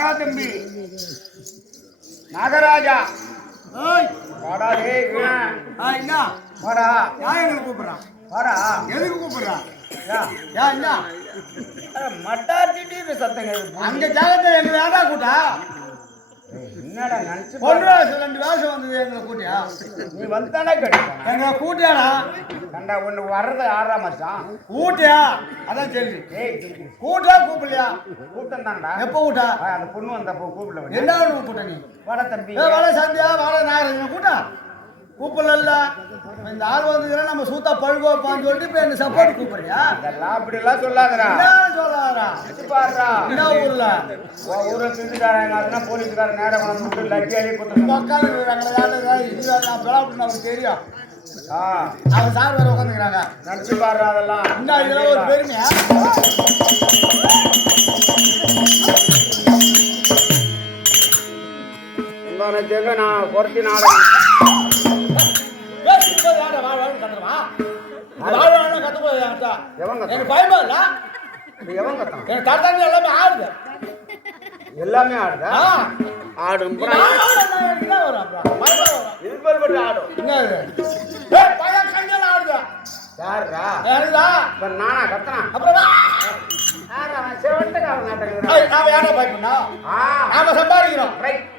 ஏண்டா தம்பி நாகராஜா வாடா டேய் என்ன வாடா யார் எங்களை கூப்பிடுறான் வாடா எதுக்கு கூப்பிடுறான் யா என்ன மட்டாட்டிட்டு சத்தம் கேக்குது அங்க ஜாகத்தை எங்க வேடா கூட்டா என்னடா நினைச்சு ஒன்று வருஷம் 2 வருஷம் வந்தது எங்களை கூட்டியா நீ வந்தானே கேட்டா எங்களை கூட்டியாடா கண்டா ஒண்ணு வர்றது 6ஆம் மாசம் கூட்டியா அதான் கேள்வி ஏய் கூட்டா கூப்பிடலையா கூட்டம் தான்டா எப்போ கூட்டா அந்த பொண்ணு வந்தப்போ கூப்பிடல என்ன கூட்ட நீ வாடா தம்பி வாட சந்தியா வாட நாகராஜன் கூட்டா கூப்பிடல இந்த ஆள் வந்ததுன்னா நம்ம சூத்தா பழுகோப்பான்னு சொல்லிட்டு இப்ப என்ன சப்போர்ட் கூப்பிடுறியா இதெல்லாம் அப்படி எல்லாம் சொல்லாதடா என்ன சொல்லாதடா பாருடா என்ன ஊர்ல ஊரை திண்டுக்காரங்க போலீஸ்காரன் நேரம் வந்து லட்டி அடி கொடுத்து உட்காந்து நான் பிளாப்னு அவருக்கு தெரியும் அவன் சார் வேற உட்காந்துக்கிறாங்க நினைச்சு பாருடா அதெல்லாம் இன்னும் இதெல்லாம் ஒரு பெருமையா நான் பொறுத்தி நாடகம் எல்லாமே ஆடுதா ஆடும் நானா கத்துறான் சம்பாதிக்கிறோம்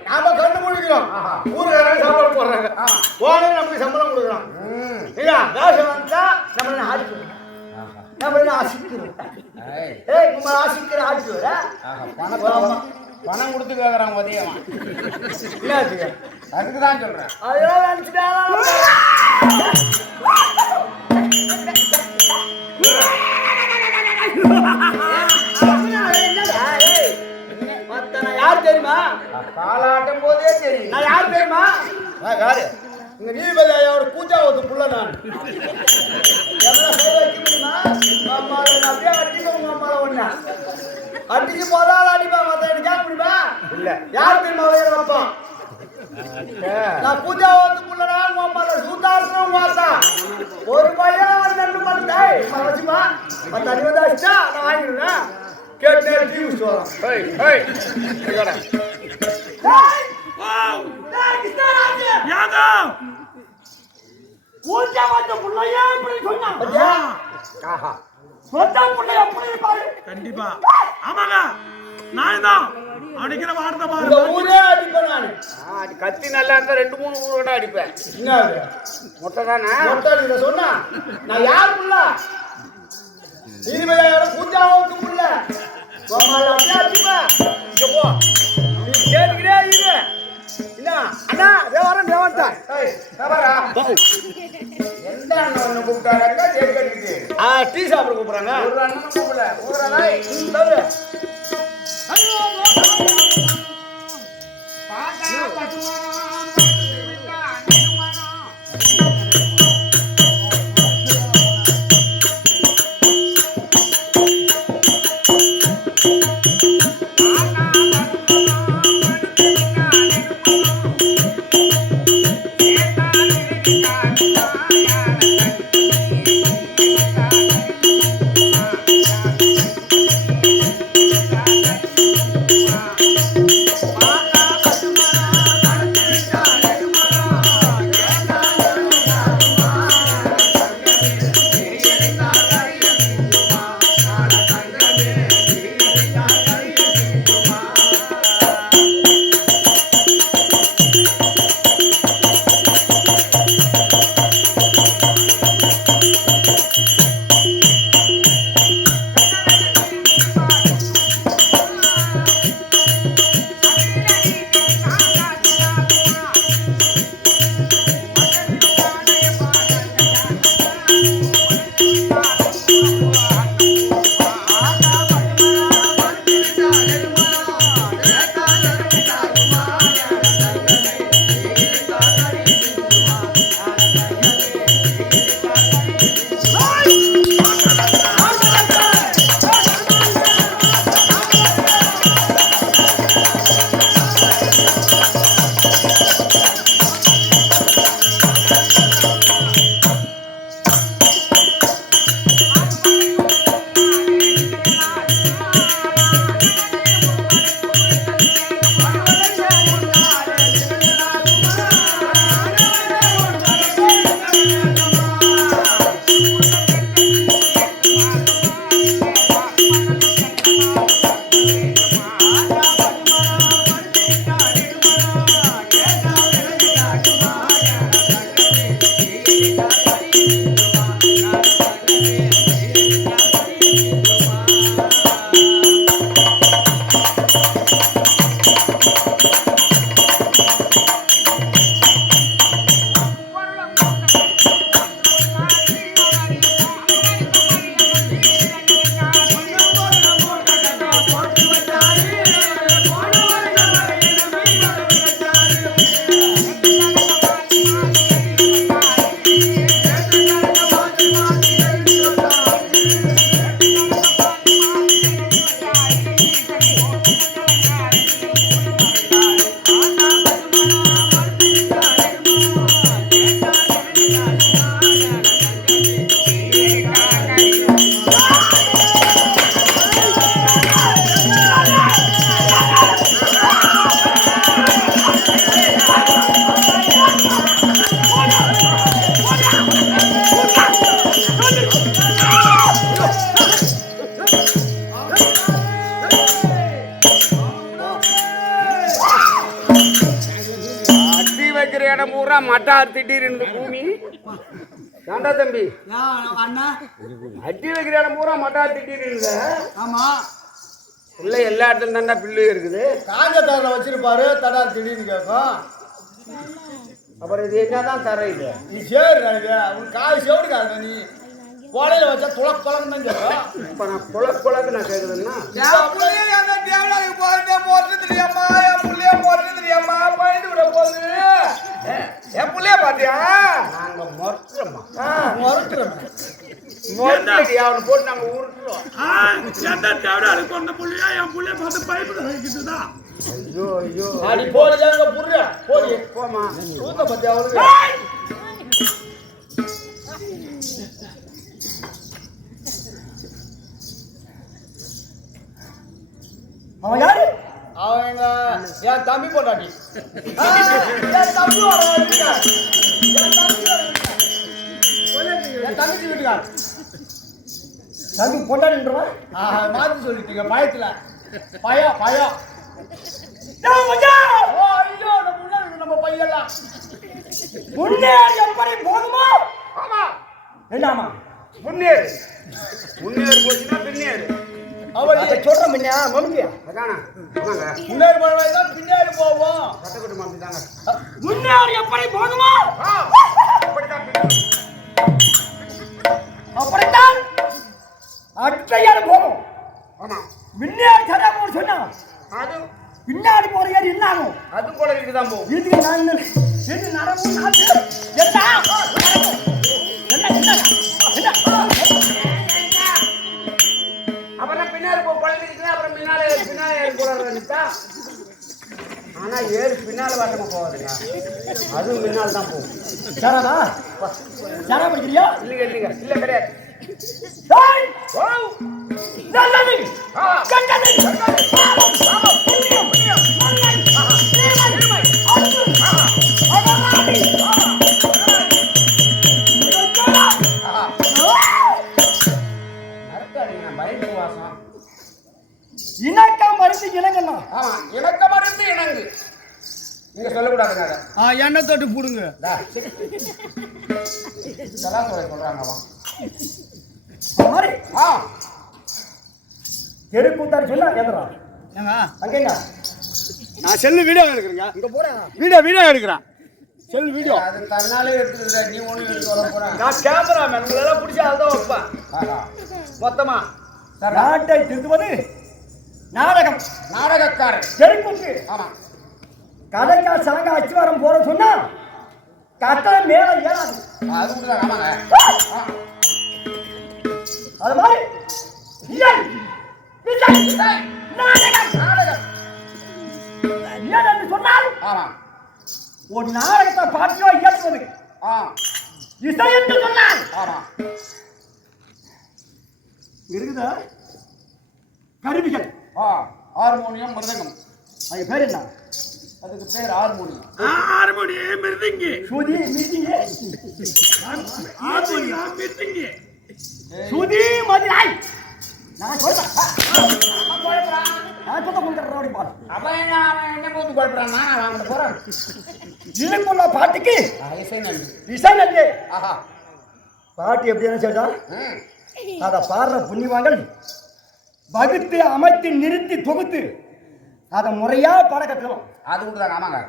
நாம கண்டு முடிக்கிறோம் ஊருக்காரங்க சாப்பாடு போடுறாங்க போனது நமக்கு சம்பளம் கொடுக்குறோம் வேஷம் வந்தா நம்மள ஆடிக்கிறோம் நம்மள ஆசிக்கிறோம் ஆசிக்கிற ஆடிச்சு பணம் கொடுத்து கேட்கறான் மதியமா அதுக்குதான் சொல்றேன் அதெல்லாம் நினைச்சுட்டா யார் தெரியுமா காலாட்டும் போதே தெரியும் நான் யார் தெரியுமா யாரு இங்க நீதிபதி ஐயாவோட கூட்டாவது புள்ள நான் முடியுமா அப்படியே அடிக்க உங்க அம்மாவை ஒண்ணா அடிச்சு போதால் அடிப்பா மத்த கேட்க முடியுமா இல்ல யார் தெரியுமா அப்பா நான் பூஜாவது புள்ளடா உங்க அம்மாவை சூத்தாசனம் பார்த்தா ஒரு பையன் வந்து ரெண்டு பண்ணாய் வச்சுமா மத்த அடி வந்து அடிச்சா நான் வாங்கிடுவேன் கேட்டு டிவி கண்டிப்பா ஆமாங்க நான் தான் அடிக்கிற வார்த்தை பாரு ஊரே அடிப்பேன் நான் கத்தி நல்லா இருந்தா 2-3 ஊரோட அடிப்பேன் மொட்டை தானே மொட்டை அடிக்கிற சொன்னா நான் யார் புள்ள நீதிபதியோட பூஜாவுக்கு புள்ள அப்படியே அடிப்பேன் இங்க போ நீ கேட்டுக்கிட்டே இரு என்ன அண்ணா தேவரன் தேவன்டா எந்த அண்ணன் ஒண்ணு கூப்பிட்டாங்க கேட்கறதுக்கு டீ சாப்பிட கூப்பிடுறாங்க ஒரு அண்ணன் கூப்பிடல ஊரடா இடம் பூரா மட்டார் திடீர் இருந்து பூமி ஏண்டா தம்பி அண்ணா அடி வைக்கிற இடம் பூரா மட்டார் திடீர் இருந்த ஆமா உள்ள எல்லா இடத்துல தாண்டா பில்லு இருக்குது. காஞ்ச தர வச்சிருப்பாரு தடா திடீர்னு கேட்கும். அப்புறம் இது என்னதான் தர இது நீ சேரு உன் காய் சேவுடுக்காது நீ கோலையில வச்சா துளக்கு துளக்கு தான் கேட்கும். இப்ப நான் குழக்கு நான் கேக்குதுன்னா போட்டு தெரியாமா என் புள்ளைய போட்டு தெரியாமா பயந்து விட போகுது என் புள்ளைய பாத்தியா நாங்க மொத்தமா மொரட்டுறோம் அவனை போட்டு நாங்க உருட்டுறோம். கொண்ட புள்ளியா என் புள்ளைய பார்த்து பயப்படுதான். ஐயோ ஐயோ அடி போடுங்க புரியா போடி போமா தூக்க பத்தி அவளுக்கு அவன் யாரு அவங்க என் தம்பி போட்டாட்டி என் தம்பி தங்கச்சி வீட்டுக்கார் தம்பி பொண்டாடின்றவா மாத்தி சொல்லிட்டீங்க பயத்துல பயம் பயம் ஐயோ நம்ம பையெல்லாம் முன்னேறி எப்படி போகுமோ ஆமா என்னமா முன்னேறு முன்னேறு போச்சுன்னா பின்னேறு அவளை சொல்ற முன்னியா மம்மியா அதானா ஆமாங்க முன்னேறி போறவங்க பின்னாடி போவோம் கட்டக்கட்டு மாமி தாங்க முன்னேறி எப்படி போகுமோ அப்படித்தான் பின்னேறு. அப்படித்தான் அற்றையால் போகும். ஆமா முன்னேறி சடாமு சொன்னா அது பின்னாடி போற ஏறி இல்லாம அது போல இருக்குதான் போகும். இதுக்கு நான் என்ன நடக்கும் நாட்டு அப்புறம் பின்னாடி போ குழந்தைக்குன்னா அப்புறம் பின்னாலே ஏறி போறாருக்கா. ஆனா ஏறி பின்னால வாட்டமா போவாதுங்க அதுவும் பின்னால் தான் போகும். சரதா சரா படிக்கிறியா இல்லைங்க இல்லைங்க இல்ல கிடையாது. ஓ நல்லது ஆ கண்டது பாவம் பாவம் புண்ணியம் புண்ணியம் மண்ணை நீர்மை அன்பு அகராதி பயந்து வாசம். இணக்கம் மருந்து இணங்கண்ணா ஆமா இணக்க மருந்து இணங்கு நீங்க சொல்லக்கூடாதுங்க அதை. எண்ணெய் தொட்டு போடுங்க கலாத்துறை சொல்றாங்க அவன். மாதிரி ஆ தெருக்கூத்தாரி சொன்னா கேட்கறா ஏங்க அங்கேங்க நான் செல்லு வீடியோ எடுக்கிறேங்க. இங்க போறேன் வீடியோ எடுக்கிறேன். செல்லு வீடியோ அது தன்னாலே எடுத்துக்கிற நீ ஒண்ணு எடுத்து வர போறாங்க. நான் கேமரா மேன் உங்களெல்லாம் பிடிச்ச ஆள் தான் வைப்பேன் ஆஹா மொத்தமா நாட்டை திருத்துவது நாடகம் நாடகக்காரன். தெருக்கூத்து ஆமா கதைக்கா சாங்க அச்சுவாரம் போற சொன்னா கட்டளை மேல ஏறாது அது கூட ஆமாங்க. அது மாதிரி இசை, இசை, நாடகம் நாடகம் ஏன் என்று சொன்னால் ஆமா ஒரு நாடகத்தை பாட்டியோ இயக்குவது ஆ இசை என்று சொன்னால் ஆமா இருக்குதா கருவிகள் ஆ ஹார்மோனியம் மிருதங்கம் அது பேர் என்ன அதுக்கு பேர் ஹார்மோனியம். ஹார்மோனியம் மிருதங்கி சுதி மீட்டிங் ஹார்மோனியம் மிருதங்கி சுதி மதிராய் நான் சொல்றேன் நான் சொல்ல கொண்டு ஓடி பாரு அவன் என்ன போட்டு குழப்பறான் நான் அவன் போறான். இலக்குள்ள பாட்டுக்கு இசை நன்றி. இசை நல்லே ஆஹா பாட்டு எப்படி என்ன சொல்றா ம் அதை பாடுற புண்ணியவாங்கள் வகுத்து அமைத்து நிறுத்தி தொகுத்து அதை முறையா பாட கட்டணும். அது கூட தான் ஆமாங்க.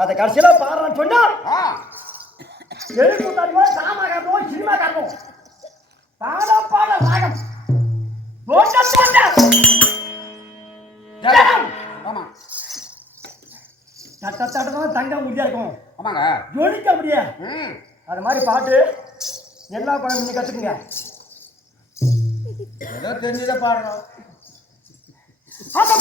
அதை கடைசியில பாடுறான்னு சொன்னா ஆ எழுக்கூட்டாளிவோ சாமா காரணம் சினிமா காரணம் பாட பாட ராகம் தோண்ட தோண்ட ஜலம் ஆமா தட்ட தட்டதான் தங்கம் முடியா இருக்கும் ஆமாங்க. ஜொலிக்க முடியா ம் அது மாதிரி பாட்டு எல்லா படம் நீங்க கத்துக்குங்க. ஏதோ தெரிஞ்சதை பாடுறோம். அந்த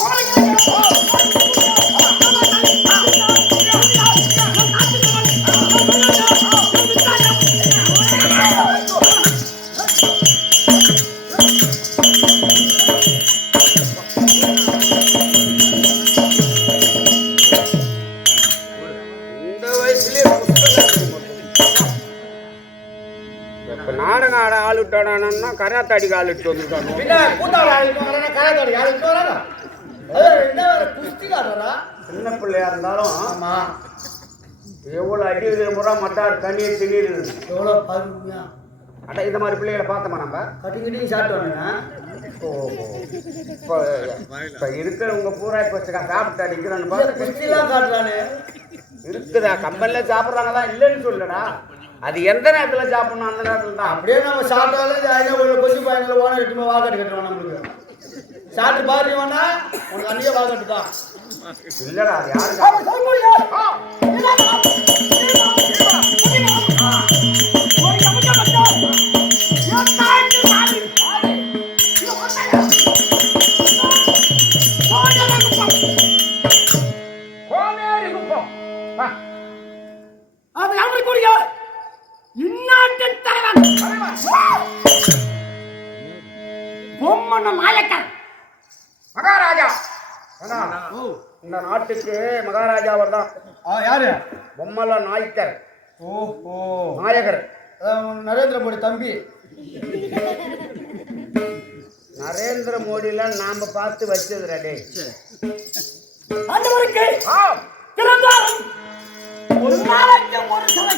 இந்த வயசுலயே இப்ப நாடகம் ஆட ஆள் விட்டாடானா கராத்தாடிக்கு ஆள் விட்டு வந்திருக்காங்க. பின்ன கூத்தாட ஆளுக்கு வரனா கராத்தோட ஆளுக்கு வரனா என்ன குஸ்தி காட்டுறா சின்ன பிள்ளையா இருந்தாலும் ஆமா எவ்வளோ அடி விழுற முறை மட்டார் தண்ணீர் திணீர் எவ்வளோ பாருங்க. அட இந்த மாதிரி பிள்ளைகளை பார்த்தோமா நம்ம கட்டிங் கிட்டிங் சாப்பிட்டு வரணுங்க. இப்போ இருக்கிறவங்க பூரா இப்போ சாப்பிட்டு அடிக்கிறான்னு பார்த்து குச்சிலாம் காட்டுறானே. இருக்குதா கம்பெனில சாப்பிட்றாங்க தான் இல்லைன்னு சொல்லடா. அது எந்த நேரத்தில் சாப்பிடணும் அந்த நேரத்தில் தான். அப்படியே நம்ம சாப்பிட்டாலும் ஒரு கொஞ்சம் பையனில் ஓனர் எட்டுமே வாக்கெட்டு கட்டுவோம் நம்மளுக்கு. சாப்பிட்டு பாரு வேணா உனக்கு அன்றைக்கே வாக்கெட்டு தான். இல்லடா அது யாரு மகாராஜா. இந்த நாட்டுக்கு மகாராஜா அவர் தான். யாரு? பொம்மல நாயக்கர். ஓஹோ, நாயகர் நரேந்திர மோடி தம்பி. நரேந்திர மோடியில நாம பார்த்து வச்சது ரெடி. ஒரு நாளைக்கு ஒரு சலை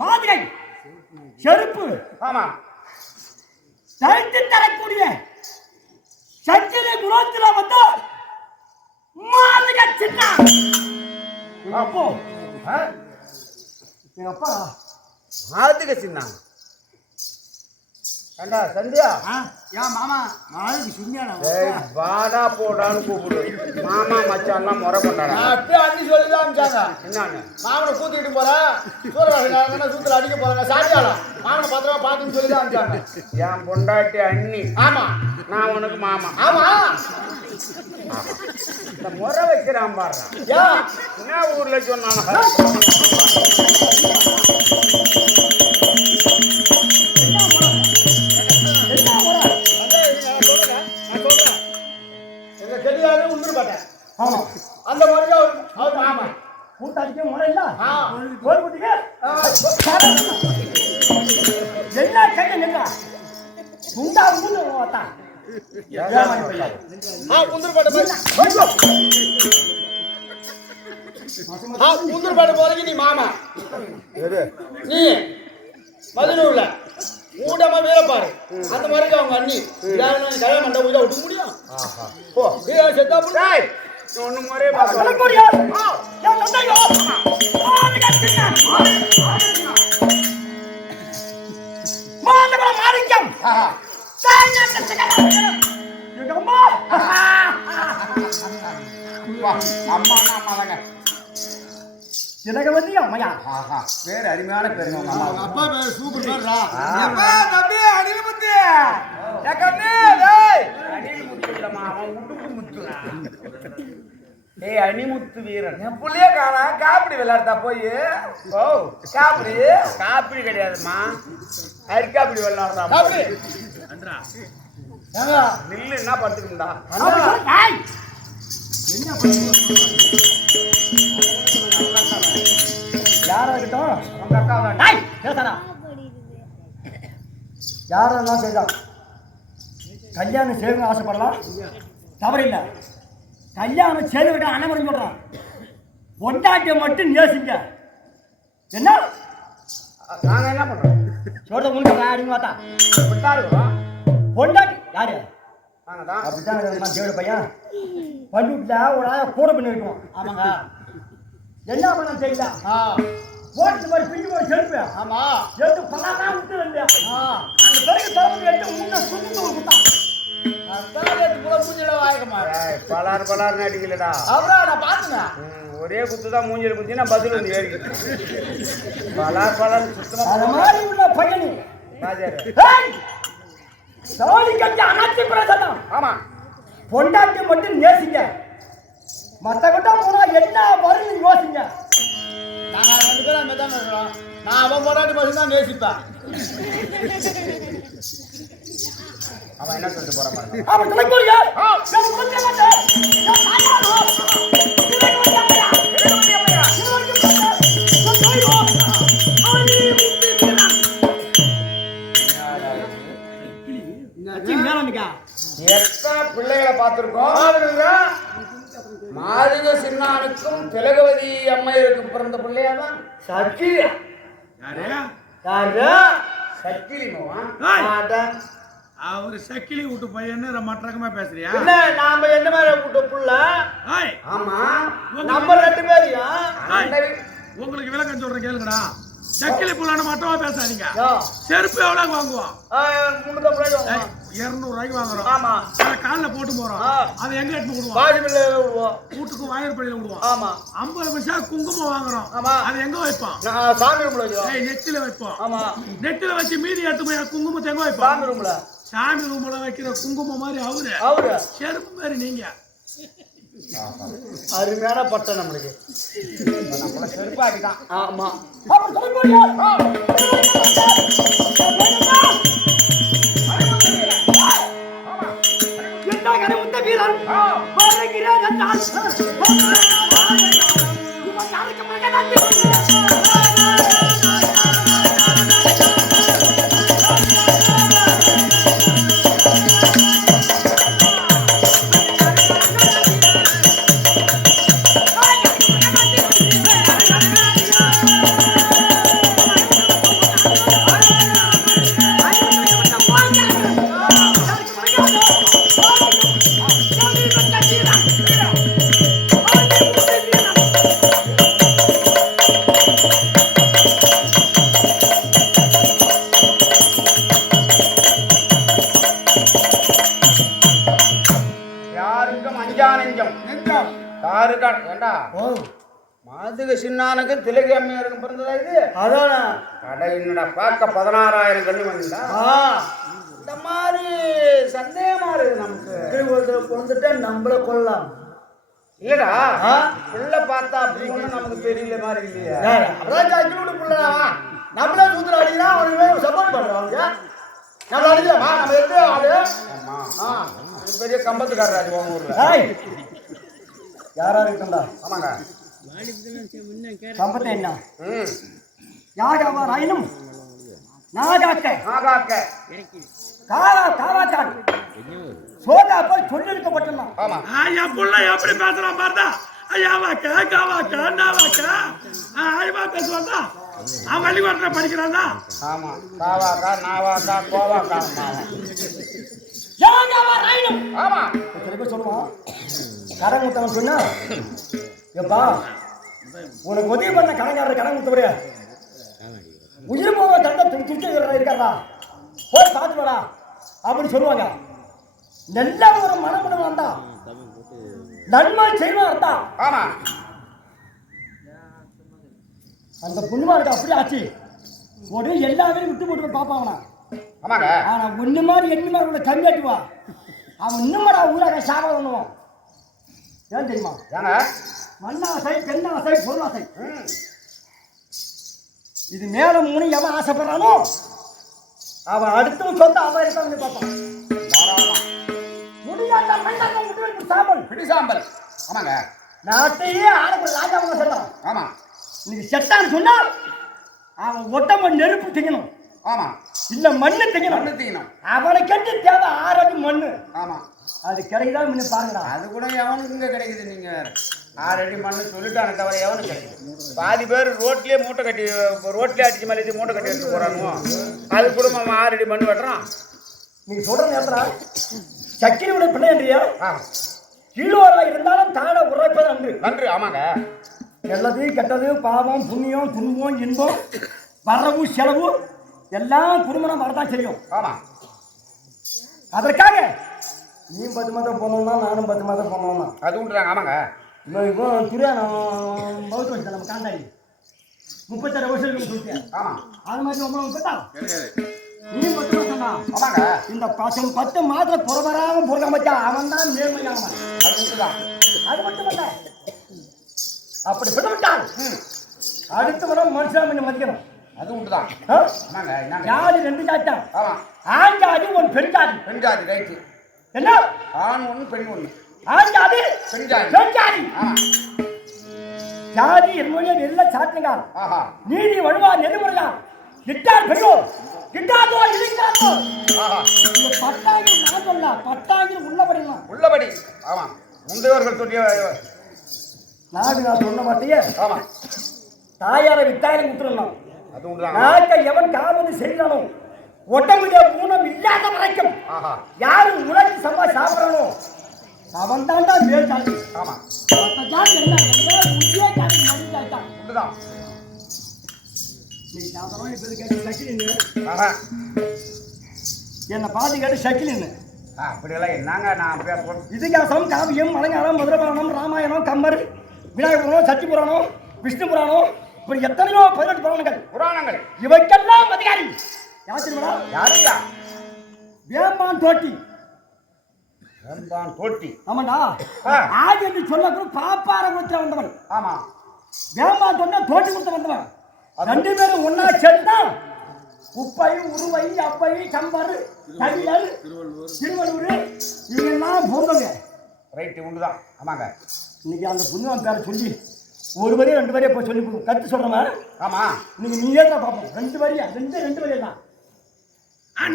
பாதிரை செருப்பு ஆமா தடுத்து தரக்கூடிய சச்சினை குலத்தில் வந்து மாதிரி சின்ன அப்போ எங்க அப்பா மாதுக சின்ன கண்டா சந்தியா ஏன் மாமா நாளைக்கு சின்ன வாடா போடான்னு கூப்பிடு. மாமா மச்சான்லாம் முறை கொண்டாடா. அப்படியே அண்ணி சொல்லிதான் அனுப்பிச்சாங்க. என்னன்னு மாமனை கூத்திட்டு போறேன் சூத்துல அடிக்க போறாங்க சாட்டியாலாம் மாமனை பத்திரமா பார்த்துன்னு சொல்லிதான் அனுப்பிச்சாங்க. என் பொண்டாட்டி அண்ணி. ஆமா நான் உனக்கு மாமா. ஆமா இந்த முறை வைக்கிறான் பாரு. ஏன் என்ன ஊர்ல சொன்னாங்க அந்த மாதிரி அவர் மாமா கூட்டாளிக்க முறை இல்ல ஒரு குட்டிக்கு என்ன கைய நின்றா குண்டா வந்து ஓட்டா குந்தூர் பாட்டு போறீங்க நீ மாமா நீ மதுனூர்ல மூடமா வேலை பாரு அந்த மாதிரி அவங்க அண்ணி கல்யாணம் மண்டபம் போய் விட்டுக்க முடியும் செத்தா ஒண்ணு முறையே பார்க்கலாம். எனக்கு வந்து அம்மையா பேர் அருமையான பேருங்க. அப்பா பேர் சூப்பர் பேர்ரா. தம்பி அணில் முத்து. அணில் முத்து இல்லம்மா, அவன் உடுப்பு முத்து. ஏய் அணிமுத்து வீரன் என் புள்ளைய காணா. காப்பிடி விளையாடுதா போய்? ஓ காப்பிடி காப்பிடி கிடையாதுமா, அரிக்காப்பிடி விளையாடுறா. காப்பிடி நில்லு என்ன படுத்துக்கிட்டா யாரா இருக்கட்டும் உங்க அக்கா தான் யாரெல்லாம் செய்தான் கல்யாணம் செய்யணும்னு ஆசைப்படலாம், தவறில்லை. கல்யாணம் செய்துவிட்ட அனைவரும் சொல்றான் பொண்டாட்டியை மட்டும் நேசிங்க. என்ன நாங்க என்ன பண்றோம்? சொல்ற உங்களுக்கு யாருன்னு பார்த்தா விட்டாருவோம் பொண்டாட்டி யாரு நாங்க தான். அப்படித்தான் தேவட பையன் பள்ளிவிட்டுல ஒரு ஆயா கூட பண்ணி இருக்கும். ஆமாங்க என்ன பண்ண தெரியல போட்டு மாதிரி பிஞ்சு போய் செலுப்பு. ஆமா எடுத்து பலாம் விட்டு இல்லையா அந்த பிறகு தரப்பு எடுத்து முன்ன சுட்டு விட்டான். பலார் பலார் அடிக்கலடா. நான் பாத்துங்க ஒரே குத்துதான் மூஞ்சில குத்தி நான் பதில் வந்து ஏறிக்கிட்டு பலார் பலார் சுத்தமா அந்த மாதிரி உள்ள பையனு சாலி கட்டி அனாச்சி பிரசனம். ஆமா பொண்டாட்டி மட்டும் நேசிங்க, மத்த கிட்ட போனா என்ன வரும்னு யோசிங்க. நாங்க ரெண்டு பேரும் அந்த தான் இருக்கிறோம். நான் அவன் பொண்டாட்டி மட்டும் தான் நேசிப்பேன். அவன் என்ன சொல்லிட்டு போற பாருங்க. அவன் தலைக்குறியா நான் முன்னே வந்தேன். நான் தாயாரோ எத்தனை பிள்ளைகளை பார்த்திருக்கோம். மாளிகை சின்னானுக்கும் திலகவதி அம்மையருக்கும் பிறந்த பிள்ளையாதான் சக்தி யாரு யாரு சக்கிலி மாவா. ஏய், அவரு சக்கிலி வீட்டு பையன்னு மற்ற ரகமா பேசுறியா? இல்ல நாம என்ன மாதிரி கூட்ட புள்ள ஏய், ஆமா நம்ம 2 பேரையும் ஏய், உங்களுக்கு விளக்கம் சொல்றேன் கேளுங்கடா. சக்கிலி புள்ளான மட்டமா பேசாதீங்க. யா செருப்பு எவ்வளவு வாங்குவோம்? 350 ரூபாய்க்கு வாங்குறோம். ஆமா அதை காலில் போட்டு போறோம். அதை எங்க எடுத்து விடுவோம்? பாதி பிள்ளை விடுவோம். வீட்டுக்கு வாயிற்படியில விடுவோம். ஆமா 50 பைசா குங்குமம் வாங்குறோம். ஆமா. அது எங்க வைப்போம்? நான் சாமி ரூம்ல வைக்கிறோம். ஏய், நெத்தில வைப்போம். ஆமா நெத்தில வச்சு மீதி எடுத்து போய் குங்குமத்தை எங்க வைப்போம்? சாமி ரூம்ல. சாமி ரூம்ல வைக்கிற குங்குமம் மாதிரி அவரு செருப்பு மாதிரி நீங்க. அருமையான பட்டம் நம்மளுக்கு. நம்மள செருப்பாக்கிதான். ஆமா யாருக்கும் அஞ்சா நெஞ்சம் காருக்கான் ஏண்டா மாதுக சின்னானுக்கு திலகி அம்மையாருக்கும் பிறந்ததா இது? அதானே. அட என்னடா பார்க்க 16,000 கண்ணு வந்தா இந்த மாதிரி சந்தேகமா இருக்கு நமக்கு. ஒருத்தர் கொண்டுட்டு நம்மள கொள்ளலாம். இல்லடா புள்ள பார்த்தா அப்படி ஒண்ணும் நமக்கு தெரியல மாதிரி இல்லையா? அதான் அக்கிலோட புள்ளடா. நம்மளே சூத்திர அடிக்கிறா அவனுக்கு சப்போர்ட் பண்றாங்க. நம்ம அடிக்கலாமா? நம்ம எது ஆளு? ஆமா இது பெரிய கம்பத்துக்காரராஜ் உங்க ஊர்ல. யாரா இருக்குண்டா? ஆமாங்க. சம்பத்தை என்ன ம் யாகவராயினும் நாகாக்க ஆகாக்க. தாவாச்சான் சோதா போய் சொல்லிருக்கப்பட்டலாம். ஆமா என் புள்ள எப்படி பேசுறான் பாருடா. ஐயாவாக்கா காவாக்கா நாவாக்கா ஐயமா பேசுவான்டா. அவன் பள்ளிக்கூடத்துல படிக்கிறான்டா. ஆமா காவாக்கா நாவாக்கா கோவாக்கா. யாகவராயினும் ஆமா சில பேர் சொல்லுவான் கரங்குத்தவன் சொன்னா எப்பா உனக்கு உதவி பண்ண கடங்காரர் கடன் கொடுத்தவரு உயிர் போக தண்ட துடிச்சு இருக்காரா போய் பார்த்து வரா அப்படின்னு சொல்லுவாங்க. நல்ல ஒரு மனமுடன் வந்தா நன்மை செய்வா இருந்தா ஆமா அந்த புண்ணியமாருக்கு அப்படி ஆச்சு. ஒரு எல்லாமே விட்டு போட்டு பாப்பாவனா. ஆமாங்க. ஆனா ஒண்ணு மாதிரி எண்ணு மாதிரி உள்ள கம்மியாட்டுவா அவன் இன்னும்டா ஊராக சாபம் பண்ணுவான். ஏன் தெரியுமா? ஏங்க மண்ணாசை பெண்ணாசை பொருளாசை இது மேல மூணு எவன் ஆசைப்படுறானோ அவன் அடுத்தவன் சொந்த அபாயத்தான் பார்ப்பான். முடியாத மண்ணாக முடிவு சாம்பல் பிடிசாம்பல். ஆமாங்க. நாட்டையே ஆளுக்கு ராஜாவாக சொல்லலாம். ஆமா இன்னைக்கு செட்டான்னு சொன்னா அவன் ஒட்டம நெருப்பு திங்கணும். ஆமா இல்ல மண்ணு திங்கணும். மண்ணு தீயணும். அவனை கட்டி தேவை 6 அடி மண்ணு. ஆமா அது கிடைக்குதா முன்ன பாருங்கடா. அது கூட எவனுக்கு இங்க கிடைக்குது? நீங்க 6 அடி மண்ணு சொல்லிட்டானே தவிர எவனுக்கு கிடைக்குது? பாதி பேர் ரோட்லயே மூட்டை கட்டி ரோட்லயே அடிச்சு மேலே மூட்டை கட்டி எடுத்து போறானுவோ. அது கூட 6 அடி மண் வெட்டுறான். நீங்க சொல்ற நேரத்துல சக்கிரியோட பிள்ளை என்றியா ஆ கீழோரா இருந்தாலும் தாழ உரைப்பது அன்று நன்றி. ஆமாங்க. நல்லது கெட்டது பாவம் புண்ணியம் துன்பம் இன்பம் வரவு செலவு எல்லாம் குடும்பம் வரதான் செய்யும். ஆமா அதற்காக நீ 10 மாதம் போனோம்னா நானும் 10 மாதம் போனோம்னா அது உண்டுறாங்க. ஆமாங்க. இப்போ துரியானம் பௌத்த வருஷம் நம்ம காந்தாடி 36 வருஷம் சொல்லிட்டேன். ஆமா அது மாதிரி உங்களை பார்த்தா நீ 10 மாதம் தான். ஆமாங்க. இந்த 10 மாதத்துல புறவராம பொருளாம வச்சா அவன் தான் நேர்மையானவன். அது உண்டுதான். அது மட்டுமல்ல அப்படி சொல்லிவிட்டால் அடுத்த வரம் மனுஷன் மதிக்கணும். அது உண்டுதான். ஆ? ஆமாங்க. என்னங்க? ஜாதி 2 ஜாதிதான். ஆமா ஆண் ஜாதி ஒன்று பெண் ஜாதி. பெண் ஜாதி ரைட்டு. என்ன ஆண் ஒண்ணு பெண் ஒண்ணு. ஆண் ஜாதி பெண் ஜாதி. பெண் ஜாதி. ஆமா ஜாதி என்னுடைய எல்லா சாத்தியங்கள் ஆஹா நீதி வழுவா நெறிமுறையா கிட்டார் பெரியோ கிட்டாதோ இழிக்காதோ ஆஹா இந்த 10 நான் சொல்ல 10 உள்ளபடிலாம் உள்ளபடி. ஆமா முந்தையவர்கள் சொல்லிய நாடு நான் சொன்ன மாட்டியே ஆமா தாயாரை வித்தாயிரம் குத்துறோம். அது உண்டுதான். நாட்டை எவன் காவந்து செய்யணும் உடம்புல ஊனம் இல்லாத வரைக்கும் ஆஹா யாரு உலகி சம்பா சாப்பிடறானோ அவன் தாண்டா மேல்ஜாதி. ஆமா மத்த ஜாதி என்ன உச்சிய ஜாதி மடிஞ்சாட்டா. உண்டுதான். நீ சாதாரண இப்ப கேட்ட சக்கிலின்னு ஆஹா என்ன பாதி கேட்ட சக்கிலின்னு அப்படியெல்லாம் என்னங்க நான் பேசுறேன். இதிகாசம் காவியம் மலையாளம் மதுரபுராணம் ராமாயணம் கம்பர் விநாயகர் புராணம் சச்சி புராணம் விஷ்ணு புராணம் இப்படி எத்தனையோ 18 புராணங்கள் புராணங்கள் இவைக்கெல்லாம் அதிகாரி யார் தெரியுமா? யாரையா? வேம்பான் தோட்டி. வேம்பான் தோட்டி. ஆமாண்டா ஆதி என்று சொல்லக்கூட பாப்பார கொடுத்து வந்தவன். ஆமா வேம்பான் தோட்டி தோட்டி கொடுத்து வந்தவன். ரெண்டு பேரும் ஒன்னா சேர்ந்தா உப்பை உருவை அப்பை கம்பர் தமிழர் திருவள்ளூர் இவங்கெல்லாம் போந்தவங்க. ரைட்டு உண்டுதான். ஆமாங்க இன்னைக்கு அந்த புண்ணியவன் பேரை சொல்லி ஒரு வரையும் 2 வரையும் போய் சொல்லி கற்று சொல்றவன். ஆமா இன்னைக்கு நீயே தான் பார்ப்போம். 2 வரியா 2 வரியா தான்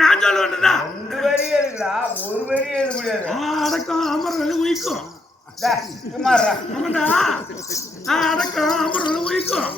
நான் சொல்ல வேண்டியதா 2 வரியே இருக்குடா, ஒரு வரியே எழுத முடியாது. அடக்கம் அமர்களை உயிக்கும் சுமாரா ஆமாடா அடக்கம் அமர்களை உயிக்கும்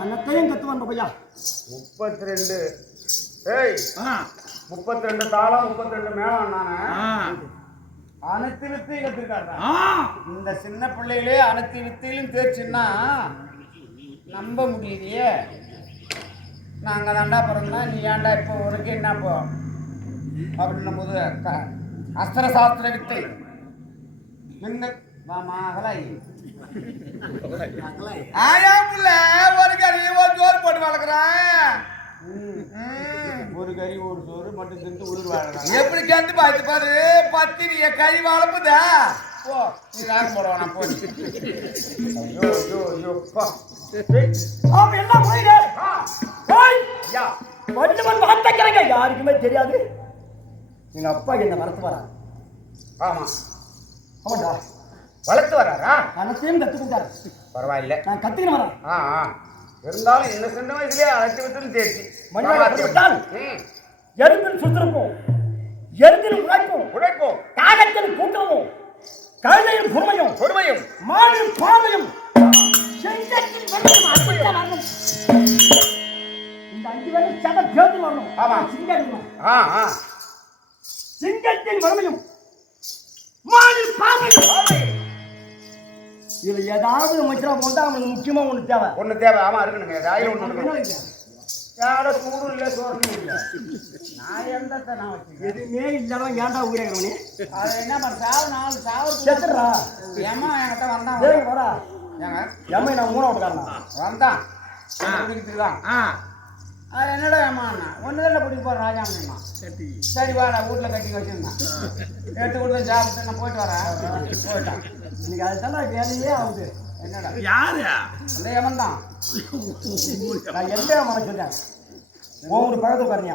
அனைத்தையும் கத்து வந்த பையா 32 ஏய் 32 தாளம் 32 மேளம் நானே அனைத்து வித்தையும் கத்துக்கிட்டாடா. இந்த சின்ன பிள்ளைகளே அனைத்து வித்தையிலும் தேர்ச்சின்னா நம்ப முடியலையே. நாங்க தாண்டா பிறந்தா நீ ஏன்டா இப்போ உனக்கு என்ன இப்போ அப்படின்னும் போது அஸ்திர சாஸ்திர வித்தை என்ன மகளாய் ஆயா புள்ள ஒரு கறி ஒரு சோறு போட்டு வளர்க்குறேன். ஒரு கறி ஒரு சோறு மட்டும் தின்னு உயிர் வாழறான். எப்படி கேட்டு பார்த்து பாரு பத்திரிய கறி வளர்ப்புதா போ நீ ராக போடுவானா போ. ஐயோ ஐயோ ஐயோ பா அவன் எல்லாம் போயிடு. யா வள்ளுவன் வார்த்தைக்கிறாங்க யாருக்குமே தெரியாது. எங்க அப்பா என்ன வளர்த்து வரா. ஆமா ஆமாண்டா வளர்த்து வராரா? அனைத்தையும் கத்துக்கிட்டாரு. பரவாயில்ல நான் கத்துக்கின வரேன். இருந்தாலும் இந்த சின்ன வயசுலயே அழைச்சி விட்டு தேர்ச்சி எருந்தில் சுத்திருப்போம் எருந்தில் உழைப்போம் காகத்தில் கூட்டமும் கழுதையும் பொறுமையும் மானின் பார்வையும் செங்கத்தில் வரணும். அப்படித்தான் வரணும். இந்த 5 பேரும் சத பேர்த்து வரணும். ஆமா சிங்கத்தின் வறுமையும் மானின் பார்வையும் இதுல ஏதாவது மச்சரா போட்டா அவனுக்கு முக்கியமா ஒண்ணு தேவை. ஆமா இருக்கணுங்க. ராயில ஒண்ணு இருக்கணும். யாரோ சூடு இல்ல சோறு இல்ல. நான் எந்த நான் வச்சு எதுவுமே இல்லாம ஏன்டா ஊரேங்கறவனே அது என்ன பண்ண சாவு செத்துறா. ஏமா என்கிட்ட வந்தான் டேய் வாடா. ஏங்க ஏமா நான் மூணாவது காரணா வந்தான் குடிக்கிறதுதான். அது என்னடா ஏமா ஒண்ணுதான் குடிக்க போற ராஜாமா. சரி வாடா வீட்டுல கட்டி வச்சிருந்தான். எடுத்து கொடுத்து சாப்பிட்டு நான் போயிட்டு வரேன். போயிட்டான். இன்னைக்கு அதுதான் வேலையே ஆகுது. என்னடா யாரு அந்த ஏமன் தான். நான் எந்த ஏமான சொல்றேன் ஒரு பக்கத்து பாருங்க.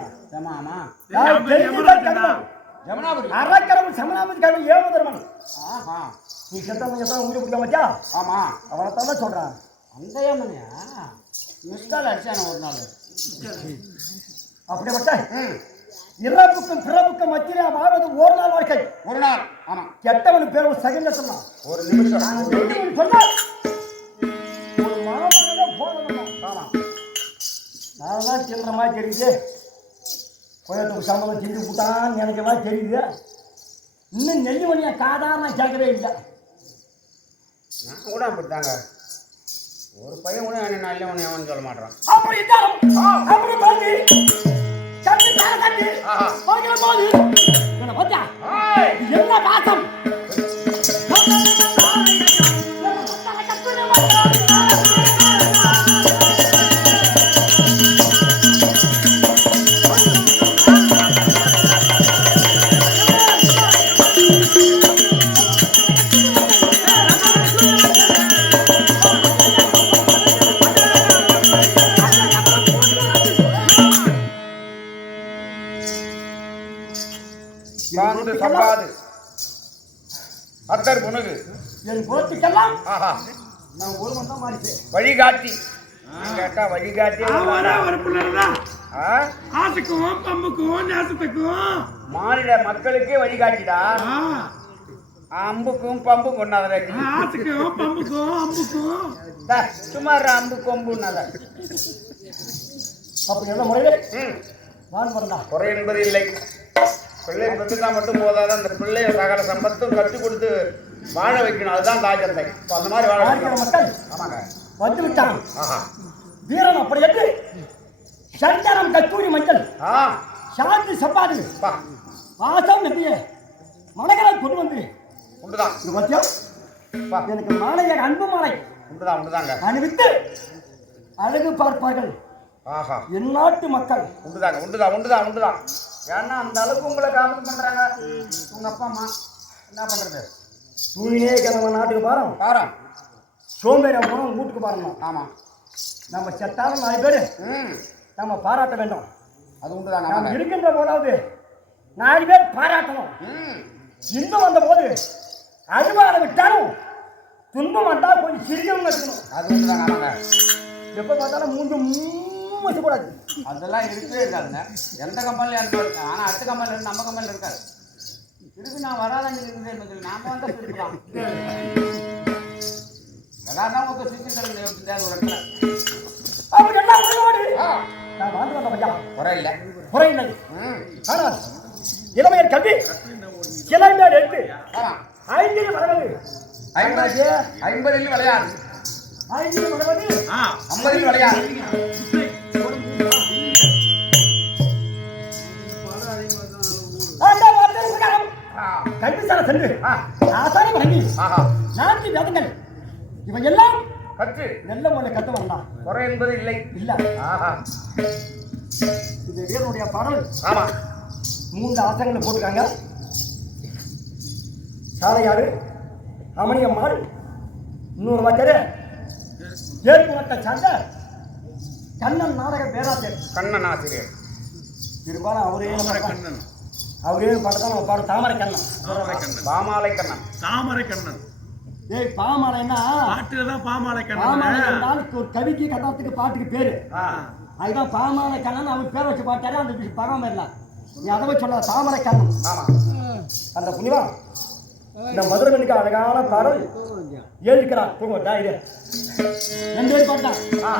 ஆமா ஜமுனாபுரி அரக்கரவன் சமனாபதி கவி ஏவதர்மன். ஆஹா நீ செத்தவங்க ஊரு பிடிக்க மாட்டியா? ஆமா அவனை தான் சொல்றான். அந்த ஏமனையா மிஸ்கால் அடிச்சான ஒரு நாள். அப்படியே பட்ட இறப்புக்கும் பிறப்புக்கும் மத்தியிலே வாழ்வது ஒரு நாள் வாழ்க்கை. ஒரு நாள். ஆமா கெட்டவனுக்கு பேர் ஒரு செகண்ட்ல சொன்னான். ஒரு நிமிஷம் சொன்னா ஒரு மாமனே போகணும். ஆமா நான் தான் சொல்ற மாதிரி தெரியுது. கோயத்துக்கு சம்பளம் செஞ்சு விட்டான்னு நினைக்க மாதிரி தெரியுது. இன்னும் நெல்லிமணியா காதார் நான் கேட்கவே இல்லை. நான் கூட அப்படித்தாங்க. ஒரு பையன் கூட என்ன நல்ல ஒன்று எவன்னு சொல்ல மாட்டான். அப்படி இருந்தாலும் அப்படி பண்ணி கட்டி தார கட்டி போகிற போது என்ன பார்த்தா என்ன பாசம் உனக்கு என் குலத்துக்கெல்லாம் ஆஹா நான் ஒரு மணி தான் மாறிட்டேன். வழிகாட்டி கேட்டா வழிகாட்டி ஒரு பிள்ளைதான் ஆ? ஆசைக்கும் பம்புக்கும் நேசத்துக்கும் மாநில மக்களுக்கே வழிகாட்டிடா அம்புக்கும் பம்பும் கொண்டாத ஆசைக்கும் பம்புக்கும் அம்புக்கும் சுமார் அம்பு கொம்புன்னாத அப்படி எல்லாம் முறையே வான் பண்ணா குறை என்பது இல்லை. பிள்ளை பெற்றுட்டா மட்டும் போதாது, அந்த பிள்ளைய சகல சம்பத்தும் கற்றுக் கொடுத்து வாழ வைக்கணும். அதுதான் தாஜத்தை. அந்த மாதிரி வாழ வைக்கணும் மக்கள். ஆமாங்க வந்து விட்டான் ஆஹா வீரன். அப்படி என்று சந்தனம் கத்தூரி மஞ்சள் ஆ சாந்தி சப்பாது பா வாசம் நம்பிய மலைகளை கொண்டு வந்து உண்டுதான் இது பத்தியம் பா எனக்கு மாலைய அன்பு மாலை உண்டுதான் உண்டுதாங்க அணிவித்து அழகு பார்ப்பார்கள் ஆஹா எந்நாட்டு மக்கள். உண்டுதாங்க உண்டுதான் உண்டுதான் உண்டுதான். ஏன்னா அந்த அளவுக்கு உங்களை காமெடி பண்றாங்க உங்க அப்பா அம்மா. என்ன பண்றது? தூயினே கிழமை நாட்டுக்கு பாரம் பாரம் சோம்பேறி போனோம் வீட்டுக்கு பாருங்க. ஆமா நம்ம செத்தாலும் 4 பேர் நம்ம பாராட்ட வேண்டும். அது உண்டுதாங்க. நாம் இருக்கின்ற போதாவது 4 பேர் பாராட்டணும். இன்பம் வந்த போது அருவாளை விட்டாலும் துன்பம் வந்தால் கொஞ்சம் சிரிக்கவும் இருக்கணும். அது உண்டுதாங்க. ஆமாங்க எப்ப பார்த்தாலும் மூன்று மூச்சக்கூடாது. அதெல்லாம் இருக்கவே இருக்காதுங்க. எந்த கம்பெனில இருக்கு, ஆனா அடுத்த கம்பெனில இருந்து நம்ம கம்பெனில இருக்காது. இருக்கு நான் வராதான் இருக்குதுன்னு சொல்லி நாம வந்தா சிரிக்கலாம். எல்லாரும் ஒரு சிரிச்சு தருங்க ஒரு இடத்துல. அப்படி எல்லாம் உங்களோடு நான் வாழ்ந்து வந்த பையா குறை இல்லை குறை இல்லை. ஆனால் இளமையர் கல்வி இளமையர் எடுத்து ஆமா 5 வளர்வது 50 விளையாடு 5 வளர்வது 50 விளையாடு. அந்த வார்த்தை பிரகாரம் கல்விசால சென்று ஆசாரி வழங்கி நாட்டு வேதங்கள் இவன் எல்லாம் கற்று நல்ல முறையில் கற்று வந்தான். குறை என்பது இல்லை. இல்ல இந்த வீரனுடைய பாடல் ஆமா 3 ஆசனங்களை போட்டுருக்காங்க. சாலையாறு அமணியம்மாள் இன்னொரு வாத்தியாரு ஏற்குணத்தை சார்ந்த கண்ணன் நாடக பேராசிரியர் கண்ணன் ஆசிரியர். பெரும்பாலும் அவரே பாட்டு நம்ம பாடு தாமரை கண்ணன் பாமாலை கண்ணன் தாமரை கண்ணன். ஏய் பாமாலைன்னா பாட்டுலதான் பாமாலை பாமாலை கண்ணன். என்றால் ஒரு கவிக்கு கதாத்துக்கு பாட்டுக்கு பேரு. அதுதான் பாமாலை கண்ணன் அவர் பேர் வச்சு பாட்டாரு. அந்த பகாம இல்லை நீ அதை வச்சு சொல்ல தாமரை கண்ணன். ஆமா அந்த புனிவா இந்த மதுரமணிக்கு அழகான பாடல் எழுதிக்கிறான். தூங்க இது 2 பேர் பாட்டா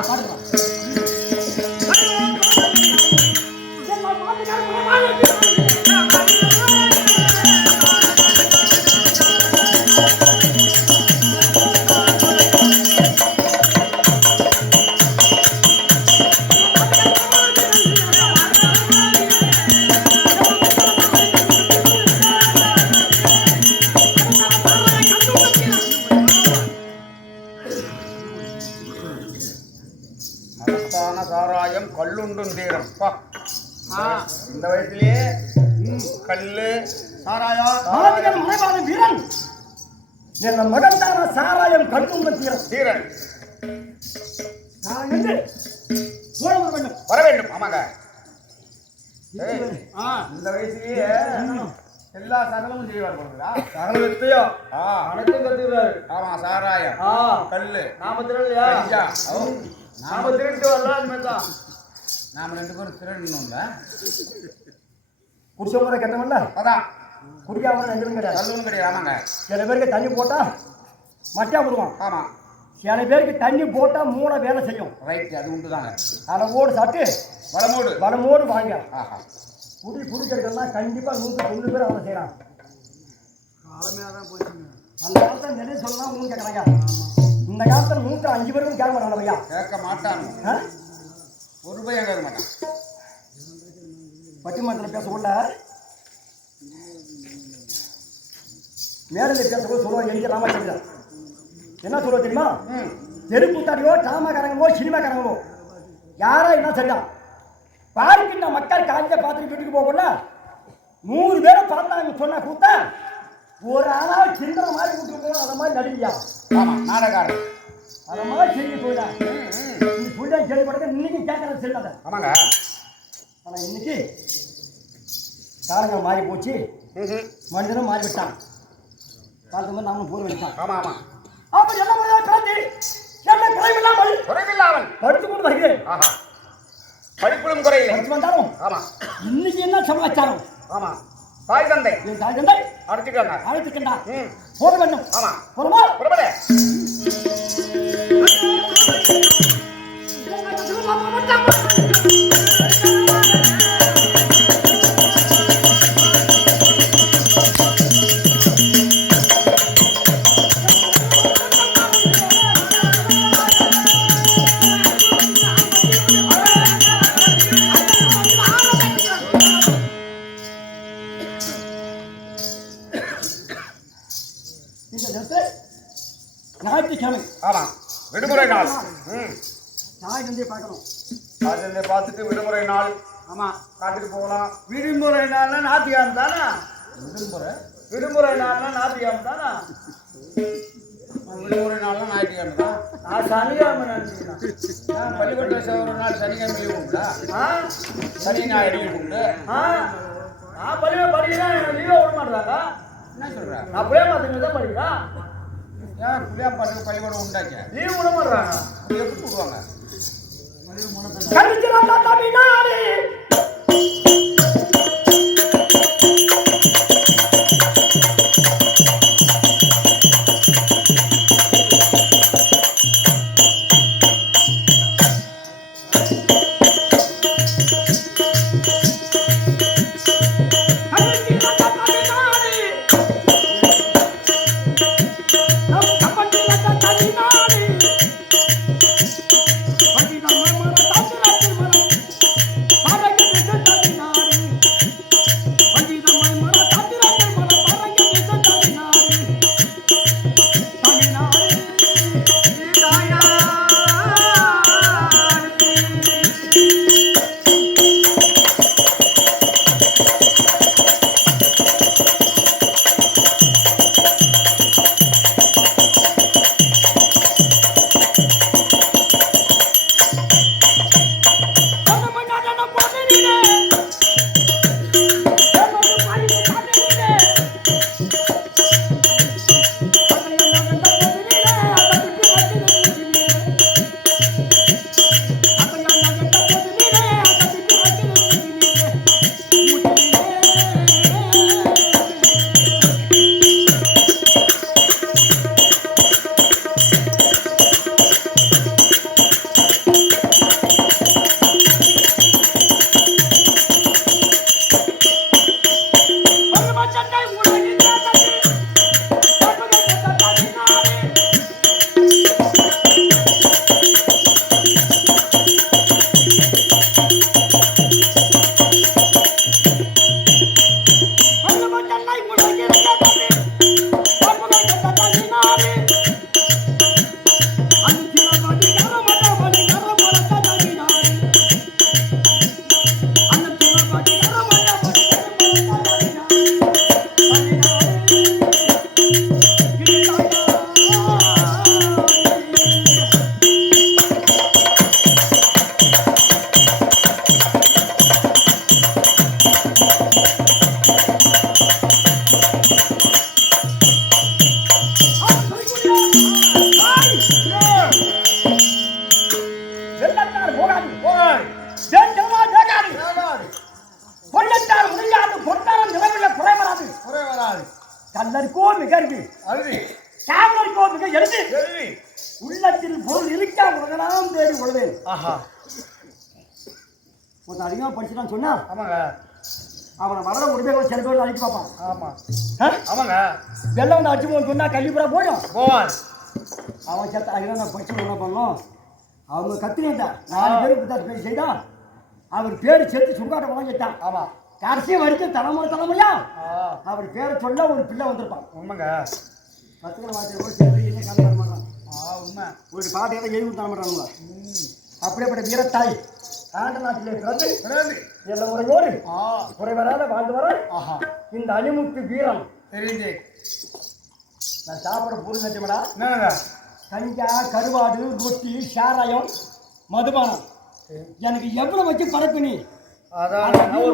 பாடுறான். சாராயம் கல்லுண்டும் தீரம். இந்த வயசுலயே கல்லு சாராயம் மலைவாழ வீரன் என் மகன்தான சாராயம் கல்லுண்டும் தீரம் தீரன் வர வேண்டும். ஆமாங்க இந்த வயசுலயே எல்லா சகலமும் செய்வார். சகலத்தையோ அனைத்தும் கத்துக்கிறாரு. ஆமா சாராயம் கல்லு நாம திருடலையா? நாம திருட்டு வரலாம். நாம 2 பேரும் திருடணும்ல. குடிச்சவங்க கெட்டவன்ல அதான் குடிக்காம எங்களும் கிடையாது கல்லுன்னு கிடையாது. ஆமாங்க சில பேருக்கு தண்ணி போட்டா மட்டியா போடுவான். ஆமா சில பேருக்கு தண்ணி போட்டா மூளை வேலை செய்யும். ரைட் அது உண்டுதாங்க. அளவோடு சாப்பிட்டு வளமோடு வாங்க. குடிக்கிறதுலாம் கண்டிப்பா 190 பேர் அவனை செய்யறான். அந்த காலத்துல நிறைய சொல்லலாம் ஒன்றும் கேட்கறாங்க. இந்த காலத்துல 105 பேருக்கும் கேட்க மாட்டாங்க ஐயா. கேட்க மாட்டாங்க. ஒரு பையன் கேட்க மாட்டான். பட்டிமன்றத்தில் பேசக்குள்ள மேடையில் பேசக்குள்ள சொல்லுவாங்க. எங்க ராமச்சந்திரன் என்ன சொல்லுவ தெரியுமா? தெருக்கூத்தாடியோ டிராமாக்காரங்களோ சினிமாக்காரங்களோ யாரா என்ன சரிதான் பார்க்கின்ற மக்கள் காலையில பார்த்துட்டு வீட்டுக்கு போகல 100 பேரை பார்த்தாங்க சொன்னா கூத்தா ஒரு ஆளா சின்ன மாதிரி கூட்டு போகணும். அந்த மாதிரி நடிகையா நாடகாரன் அந்த மாதிரி செய்தி போயிடா. நீ சொல்ல கேள்விப்பட்ட இன்னைக்கு கேட்கறது செல்லாத. ஆமாங்க ஆனா இன்னைக்கு காலங்கள் மாறி போச்சு. மனிதனும் மாறிவிட்டான். பார்த்த மாதிரி நாமளும் போர் வச்சான். ஆமா ஆமா. அப்ப என்ன முறையா பிறந்து என்ன குறைவில்லாமல் குறைவில்லாமல் படித்து கொண்டு வருகிறேன். ஆஹா படிப்பிலும் குறையில்லை. படித்து வந்தாலும் ஆமா இன்னைக்கு என்ன சமாச்சாரம்? ஆமா தாய் தந்தை என் தாய் தந்தை அடிச்சுக்கோங்க. அழைத்துக்கண்டா ம் போக வேண்டும். ஆமா போறமா? புறப்படு. இந்த தினத்தை ஞாயிற்றுக்கிழமை. ஆமா விடுமுறை நாள். ம் தாய் தந்தையை பார்க்கணும். தாய் தந்தை பார்த்துட்டு விடுமுறை நாள். ஆமா காட்டுக்கு போகலாம். விடுமுறை நாள்னா ஞாயிற்றுக்கிழமை தானே? விடுமுறை நாள்னா ஞாயிற்றுக்கிழமை தானே? விடுமுறை நாள்னா ஞாயிற்றுக்கிழமை தான். நான் சனிக்கிழமை நினைச்சுக்கிறேன். பள்ளிக்கூடத்தில் ஒரு நாள் சனிக்கிழமை லீவு உண்டா? சனி ஞாயிறு லீவு உண்டு. நான் படிக்கிறேன் லீவை விட மாட்டாங்க. என்ன சொல்ற? நான் பிள்ளைய பார்த்துக்கிட்டு தான் படிக்கிறேன். ஏன் பிள்ளையாம்பாட்டுக்கு பள்ளிக்கூடம் உண்டாச்சே? லீவ் விட மாட்டாங்க. எப்படி விடுவாங்க? கண்டிச்சிராண்டா தமிழ்நாடு கல்லறிக்கோ மிக இருக்கு சாமலறிக்கோ மிக எழுதி உள்ளத்தில் பொருள் இருக்கா உலகெல்லாம் தேடி கொள்வேன். கொஞ்சம் அதிகமாக படிச்சுட்டான்னு சொன்னா ஆமாங்க அவனை வளர உடனே சில பேர் அடிச்சு பார்ப்பான். ஆமா ஆமாங்க வெள்ளம் வந்து அடிச்சு போன்னு சொன்னா கல்விப்படா போவான். அவன் சேர்த்து அதுதான் நான் படிச்சு என்ன பண்ணோம். அவங்க கத்தினேன் 4 பேருக்கு பேசி செய்தா அவர் பேர் சேர்த்து சுங்காட்ட வாங்கிட்டான். ஆமா கடைசி வரைக்கும் தலைமுறையா அவர் பேரை சொல்ல ஒரு பிள்ளை வந்திருப்பான். உண்மைங்க கத்துக்கிற வார்த்தை கூட சேர்த்து என்ன கதை வர மாட்டான். உண்மை ஒரு பாட்டு எல்லாம் எழுதி தர மாட்டானுங்க. அப்படியேப்பட்ட வீரத்தாய் ஆண்ட நாட்டிலே பிறந்து எல்லா உரையோடு குறைவராத வாழ்ந்து வர இந்த அணிமுத்து வீரம் தெரியுது. நான் சாப்பிட பொருள் நச்சமடா என்னங்க கஞ்சா கருவாடு ரொட்டி சாராயம் மதுபானம் எனக்கு எவ்வளவு வச்சு படைப்பு நீ? அதான் ஒரு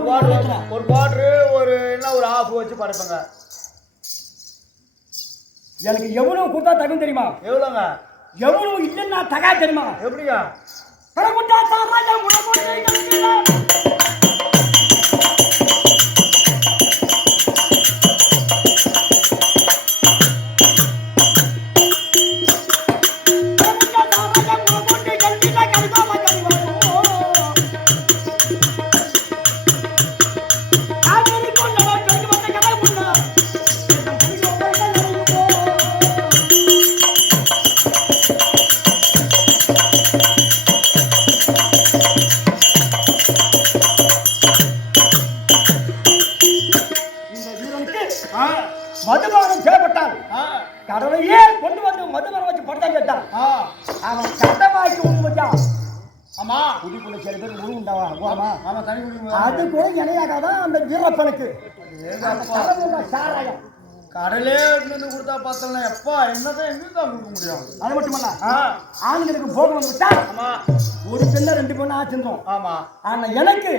குவாட்ரு ஒரு என்ன ஒரு ஆஃப் வச்சு படைப்பேங்க. எனக்கு எவ்வளவு கொடுத்தா தகும் தெரியுமா? எவ்வளோங்க? எவ்வளவு இல்லைன்னா தகா தெரியுமா? எப்படிங்க? கடமுட்டா தாராஜா முடமுட்டை கட்டில மதுபானம் செய்யப்பட்டான். கடலையே கொண்டு வந்து மதுபானம் வச்சு படுத்தான் கேட்டான். அவன் சட்டமாக்கி ஒண்ணு வச்சான். ஆமா குடிக்குள்ள சில பேர் முழு உண்டாவா? ஆமா தனி குடி. அது கூட இணையாகாதான் அந்த வீரப்பனுக்கு சாராயம் கடலே எடுத்து கொடுத்தா பார்த்தலாம். எப்பா என்னதான் எங்கதான் கொடுக்க முடியும்? அது மட்டுமல்ல ஆண்களுக்கு போக வந்து விட்டா ஒரு பெண்ண 2 பெண்ணு ஆச்சிருந்தோம். ஆமா ஆனா எனக்கு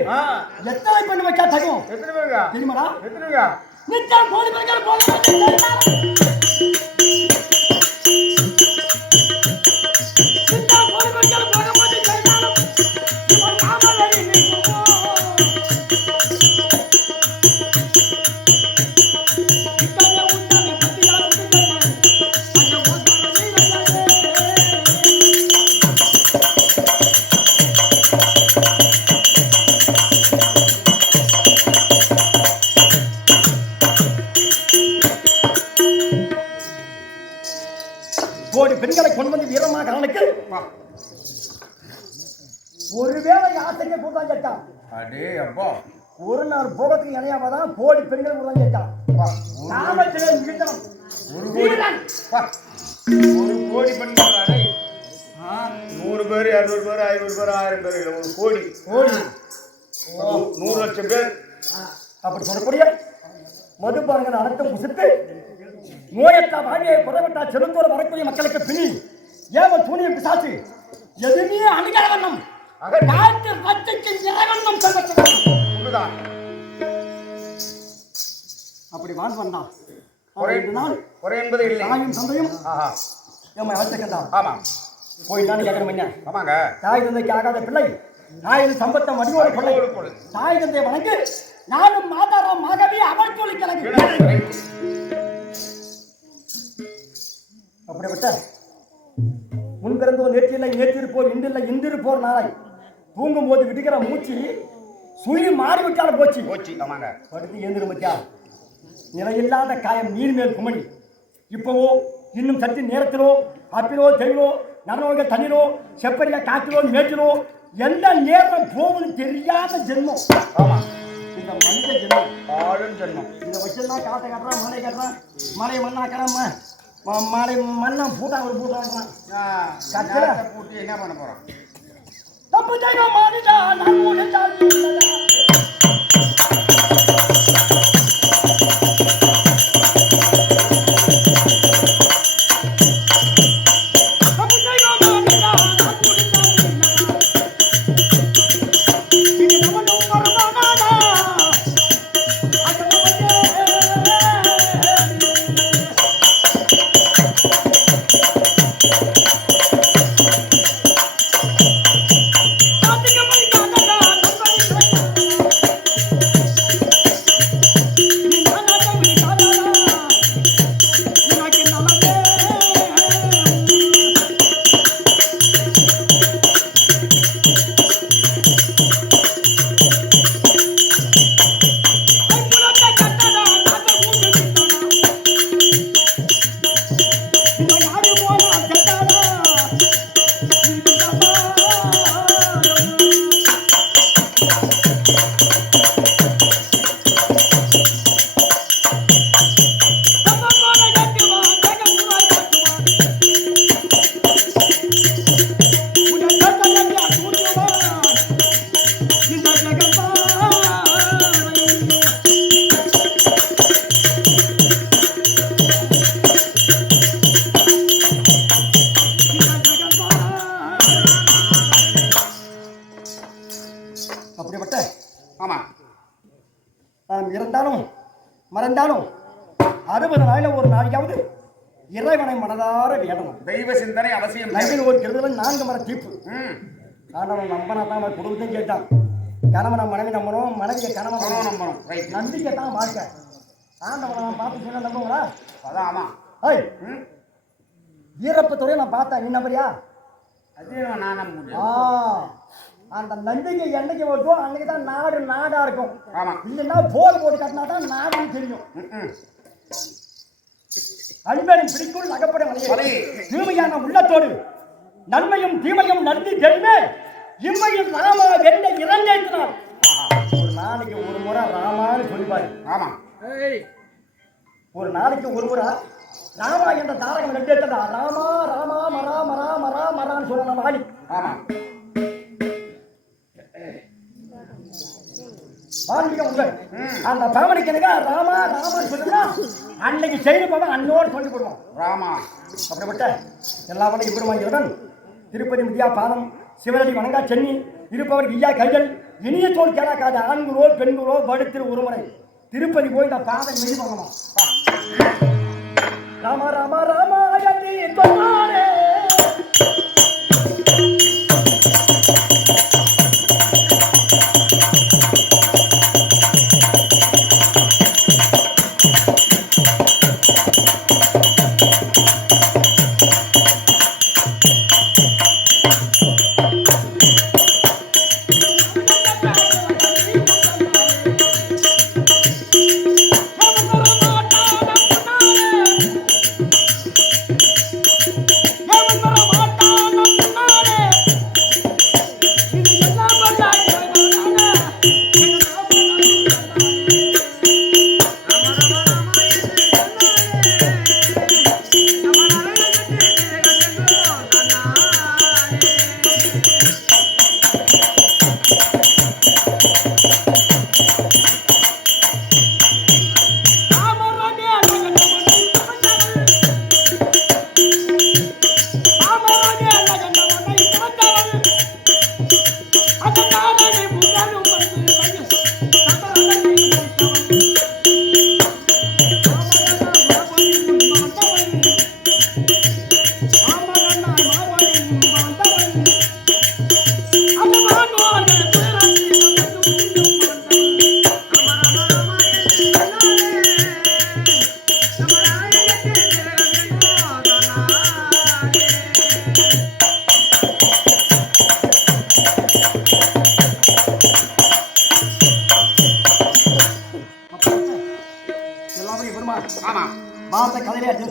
எத்தனை பெண்ணு வைக்கா தகும்? எத்தனை பேருங்க தெரியுமாடா? எத்தனைங்க? நிச்சயம் கோடி பெண்கள் போக கோடி பெண்களை கொண்டு வந்து வீரமாக கலனுக்கு ஒருவேளை ஆசைக்கு கூட்டம் கேட்டான். அடே அப்பா ஒரு நாள் போகத்துக்கு இணையாமதான் கோடி பெண்கள் கூட்டம் கேட்டான். ஒரு கோடி பெண்கள் 100 பேர் 200 பேர் 500 பேர் 1000 பேர் இல்லை, ஒரு கோடி கோடி 100 லட்சம் பேர் அப்படி சொல்லக்கூடிய மதுபானங்கள் அனைத்தும் புசித்து நோயற்றா வாழ்வியை புறவிட்டா செலுத்தோடு வரக்கூடிய மக்களுக்கு பிணி ஏவல் சூனியம் பிசாசு எதுவுமே அணுகிற வண்ணம் காட்டு ரத்தைக்கு இறவண்ணம் செல்வத்தான் அப்படி வாழ் வந்தான். குறை என்பது இல்லை. தாயும் தந்தையும் எம்மை அழைத்துக்கின்றான். ஆமா போயிடலான்னு கேட்கணும் என்ன? ஆமாங்க. தாய் தந்தைக்கு ஆகாத பிள்ளை தாயின் சம்பத்தை மடியோடு கொள்ளை தாய் தந்தையை வணங்கு நானும் மாதாரமாகவே அவள் சொல்லி கிளம்பி அப்படிப்பட்ட முன்பிறந்தோர் நேற்றில்லை நேற்றிருப்போர் இன்றில்லை இன்றிருப்போர் நாளை தூங்கும் போது விடுகிற மூச்சு சுழி மாறிவிட்டாலும் போச்சு போச்சு. ஆமாங்க. படுத்து எழுந்திருமத்தியா நிலையில்லாத காயம் நீர் மேல் குமணி. இப்போவோ இன்னும் சற்று நேரத்திலோ அப்பிலோ தெளிவோ நடனவர்கள் தண்ணீரோ செப்பரியா காற்றிலோ மேற்றிலோ எந்த நேரம் போகும்னு தெரியாத ஜென்மம். ஆமா இந்த மனித ஜென்மம் ஆளும் ஜென்மம். இதை வச்சுதான் காட்டை கட்டுறான் மலை கட்டுறான் மலை மண்ணா கடமை மலை மண்ணா பூட்டா ஒரு பூட்டான் கட்டல பூட்டி என்ன பண்ண போறான்? தப்பு செய்ய மாறிட்டா நான் முடிந்தால் இறைவனை மனதார வேடணும். தெய்வ சிந்தனை அவசியம். நம்பில் ஒரு கெடுதல் 4 மர தீப்பு. ஆண்டவன் நம்பனா தான் அவன் குடும்பத்தையும் கேட்டான். கணவனை மனைவி நம்பணும், மனைவியை கணவன் நம்பணும். நம்பிக்கை தான் வாழ்க்கை. ஆண்டவனை நான் பார்த்து சொன்ன நம்புங்களா? அதான் ஆமா. ஐய் வீரப்பத்துறையை நான் பார்த்தேன், நீ நம்புறியா? அது நான் நம்ப முடியும். அந்த நம்பிக்கை என்னைக்கு வருதோ அன்னைக்கு தான் நாடு நாடா இருக்கும். ஆமா. இல்லைன்னா போர் போட்டு கட்டினா தான் நாடுன்னு தெரியும். அன்பனின் பிடிக்குள் அகப்பட வலையே தூய்மையான உள்ளத்தோடு நன்மையும் தீமையும் நன்றி தெரியுமே இம்மையில் ராமா வெண்ண இறந்தேற்றினார். ஒரு நாளைக்கு ஒரு முறை ராமான்னு சொல்லிப்பாரு. ஆமா. ஒரு நாளைக்கு ஒரு முறை ராமா என்ற தாரகம் நட்டேற்றதா. ராமா ராமா மரா மரா மரா மரான்னு சொல்ல வாணி. ஆமா. வாணிகம் உங்கள் அந்த பரமணிக்கனுங்க ராமா ராமா சொல்லுங்க அன்னைக்கு செய்து போவோம், அன்னோடு சொல்லி போடுவோம். ராமா அப்படிப்பட்ட எல்லா வகையும் பெருமாகிறவன் திருப்பதி முதியா பாதம் சிவனடி வணங்கா சென்னி இருப்பவருக்கு ஐயா கைகள் இனிய தோல் கேளாக்காத ஆண்களோ பெண்களோ வருடத்தில் ஒரு முறை திருப்பதி போய் இந்த பாதம் மெய் பண்ணணும். ராமா ராமா ராமா சொன்னாரே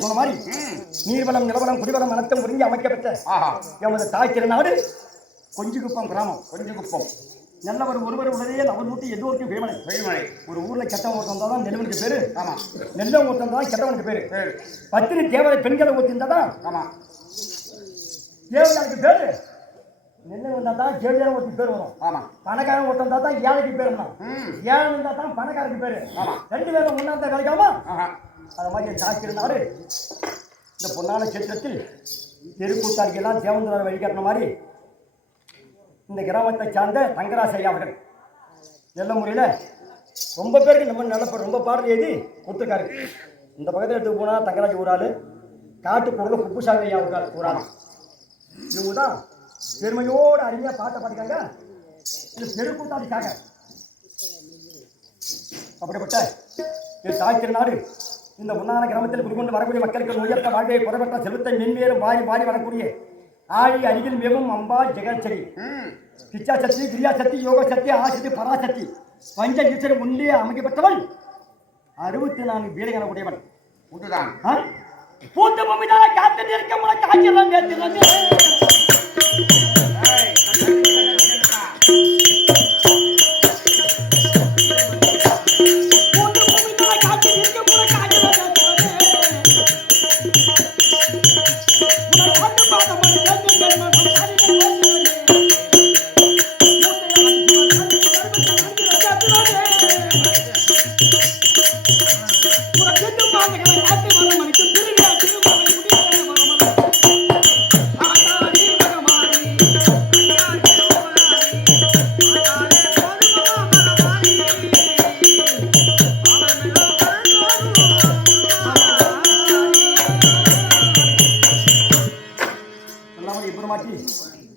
சொன்ன மாதிரி நீர்வளம் நிலவளம் குடிவளம் அனைத்தும் ஒருங்கி அமைக்கப்பட்ட எமது தாய் திருநாடு கொஞ்சிக்குப்பம் கிராமம். கொஞ்சிக்குப்பம் நல்லவர் ஒருவர் உடனே அவர் நூட்டி எல்லோருக்கும் பெருமனை. ஒரு ஊர்ல கெட்டவன் ஒருத்தன் தான் நெல்வனுக்கு பேரு. ஆமா. நெல்லம் ஒருத்தன் தான் கெட்டவனுக்கு பேரு. பத்தினி தேவதை பெண்களை ஒருத்திருந்தா ஆமா தேவதைக்கு பேரு. நெல்லம் வந்தா தான் ஜெயிலில் ஒருத்தி பேர் வரும். ஆமா. பணக்காரன் ஒருத்தன் தான் ஏழைக்கு பேரு. ஏழை இருந்தா தான் பணக்காரருக்கு பேரு. ஆமா. 2 பேரும் முன்னாடி கிடைக்காமா? அது மாதிரி தாக்கிருந்தாரு. இந்த பொன்னான சேத்திரத்தில் தெருக்கூட்டாளிக்கெல்லாம் தேவந்தரார் வழிகாட்டின மாதிரி இந்த கிராமத்தை சார்ந்த தங்கராஜ் ஐயா அவர்கள் நல்ல முறையில் ரொம்ப பேருக்கு நம்ம நல்ல ரொம்ப பாடல் எழுதி கொடுத்துருக்காரு. இந்த பக்கத்தில் எடுத்து போனால் தங்கராஜ் ஒரு ஆள், காட்டுப்பொருள் குப்புசாமி ஐயா ஒரு ஆள். இவங்க தான் பெருமையோடு அருமையாக பாட்டை பாடிக்காங்க. இது தெருக்கூட்டாளிக்காக. அப்படிப்பட்ட இது தாய் திருநாடு இந்த முன்னான கிராமத்தில் குடிக்கொண்டு வரக்கூடிய மக்களுக்கு உயர்த்த வாழ்க்கையை குறைபற்ற செலுத்த மென்மேலும் வாரி வாரி வரக்கூடிய ஆழி அருகில் மிகவும் அம்பா ஜெகச்சரி கிச்சா சக்தி கிரியா சக்தி யோக சக்தி ஆசக்தி பராசக்தி பஞ்ச ஈஸ்வரி முன்னே அமைக்கப்பட்டவள் 64 வீடுகளை உடையவன் உண்டுதான். பூத்த பொம்மைதான் காத்து நிற்க முறை காய்ச்சலாம் நேர்த்து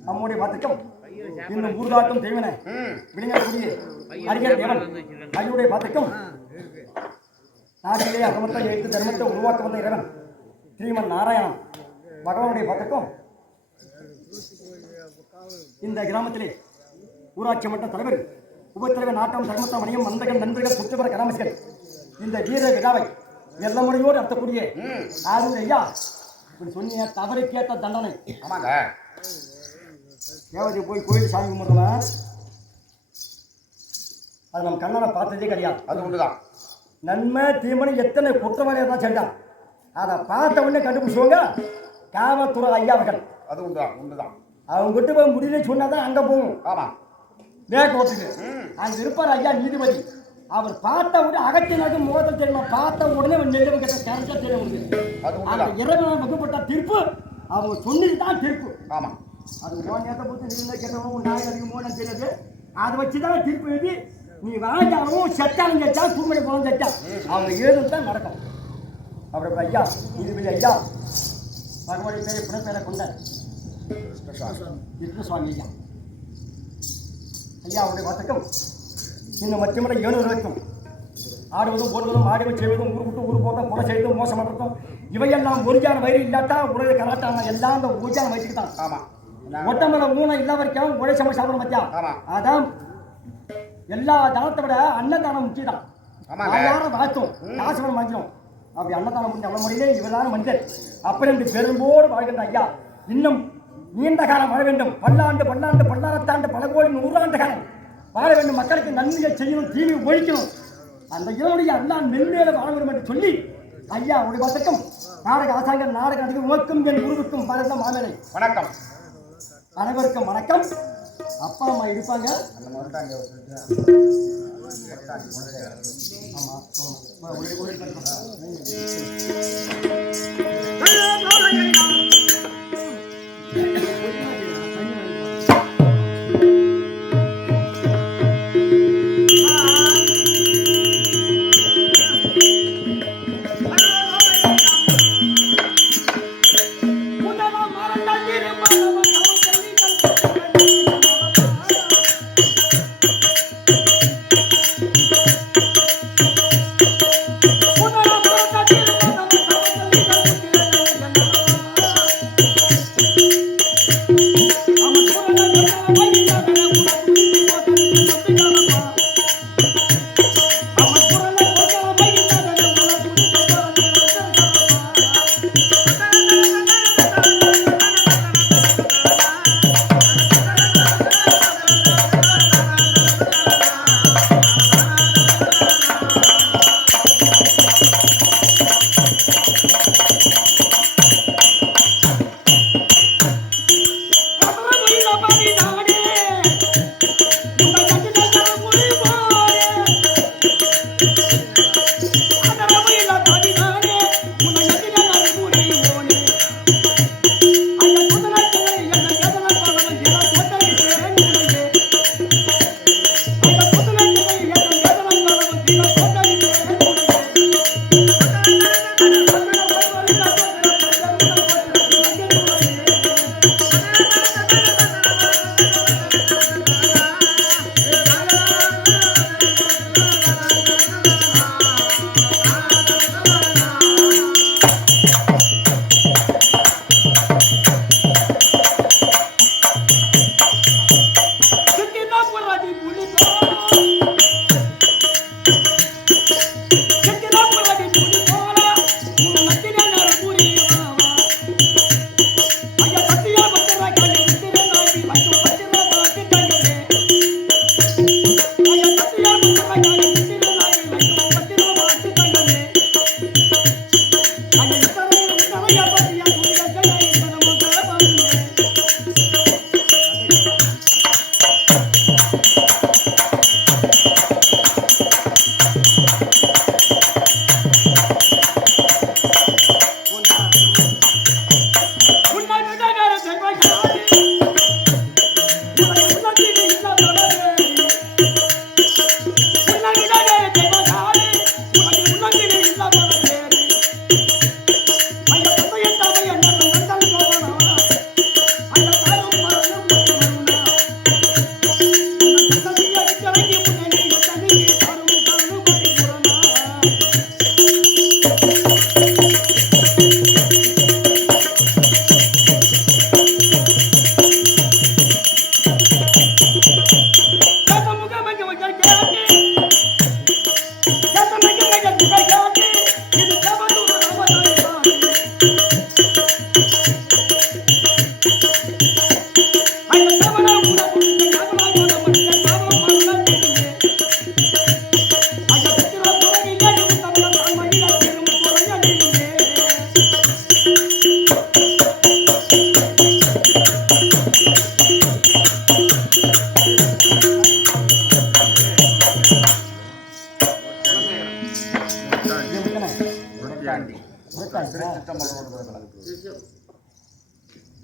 நம்முடைய பாத்திரம் இன்னும் ஊர்காட்டும் தெய்வன விழுங்கக்கூடிய அறிஞர் தேவன் ஐயுடைய பாத்திரம் நாட்டிலே அகமத்தை எழுத்து தர்மத்தை உருவாக்க வந்த இறைவன் ஸ்ரீமன் நாராயணன் பகவானுடைய பாத்திரம் இந்த கிராமத்திலே ஊராட்சி மன்ற தலைவர் உபத்தலைவர் நாட்டம் தர்மத்த மணியம் மந்தகன் நண்பர்கள் சுற்றுப்புற கிராமசிகள் இந்த வீர விழாவை எல்லமுறையோடு நடத்தக்கூடிய ஆரூர் ஐயா இப்படி சொன்னிய தவறுக்கேற்ற தண்டனை. ஆமாங்க, தேவதை போய் கோயில் சாமி கும்பிடுறவன் அது நம்ம கண்ணனை பார்த்ததே கிடையாது. அது உண்டுதான். நன்மை தீமனை எத்தனை குற்றவாளியாக தான் செஞ்சான் அதை பார்த்த உடனே கண்டுபிடிச்சுவாங்க காவல்துறை ஐயா அவர்கள். அது உண்டுதான், உண்டுதான். அவங்க கிட்ட போய் முடியல சொன்னாதான் அங்கே போகும். ஆமா, மேற்கோட்டுக்கு அங்கே இருப்பார் ஐயா நீதிபதி. அவர் பார்த்த உடனே அகத்தினாக்கு முகத்தில் தெரியுமா, பார்த்த உடனே நெல்லை கிட்ட கரெக்டாக தெரியும். அந்த இரவு வகுப்பட்ட தீர்ப்பு அவங்க சொன்னது தான் தீர்ப்பு. ஆமா, அது நேரத்தை பொறுத்து நீங்க கேட்டவங்க நாய் அதிகமோ தெரியாது. அதை வச்சுதான் தீர்ப்பு எழுதி நீ வாங்கிட்டாலும் செட்டாலும் செட்டா தூங்கடி போகணும் செட்டா அவங்க ஏதும் தான் நடக்கும். அப்புறம் ஐயா நீதிபதி ஐயா பகவானுடைய பேரை புனப்பேரை கொண்ட கிருஷ்ணசுவாமி ஐயா ஐயா அவருடைய வார்த்தைக்கும் இன்னும் மத்தியமுறை 7 வரைக்கும் ஆடுவதும் போடுவதும் ஆடிவம் செய்வதும் ஊர் விட்டு ஊர் போதும் கொலை செய்வதும் மோசம் பண்ணுறதும் இவையெல்லாம் ஒரிஜான வயிறு இல்லாட்டா உடைய கலாட்டாங்க எல்லாம் அந்த ஒரிஜான வயிற்றுக்கு தான். ஆமா, ஒட்டமலை ஊனை இல்ல வரைக்கும் உடை சமை சாப்பிட பத்தியா. அதான் எல்லா தானத்தை விட அன்னதானம் முக்கியம். யாரும் வாழ்த்தும் காசுவரம் வாங்கிடும். அப்படி அன்னதானம் முடிஞ்ச அவ்வளோ முறையிலே இவரான மனிதர் அப்படி என்று பெரும்போடு வாழ்கின்ற ஐயா இன்னும் நீண்ட காலம் வாழ வேண்டும். பல்லாண்டு பல்லாண்டு பல்லாயிரத்தாண்டு பல கோடி 100 காலம் வாழ வேண்டும். மக்களுக்கு நன்மையை செய்யணும், தீமை ஒழிக்கணும். அந்த இதனுடைய அல்லா மென்மேல வாழ வேண்டும் என்று சொல்லி ஐயா உடைய வசக்கம் நாடக ஆசாங்கர் நாடக அதிகம் உமக்கும் என் குருவுக்கும் பரந்த மாமலை வணக்கம். அனைவருக்கும் வணக்கம். அப்பா அம்மா இருப்பாங்க.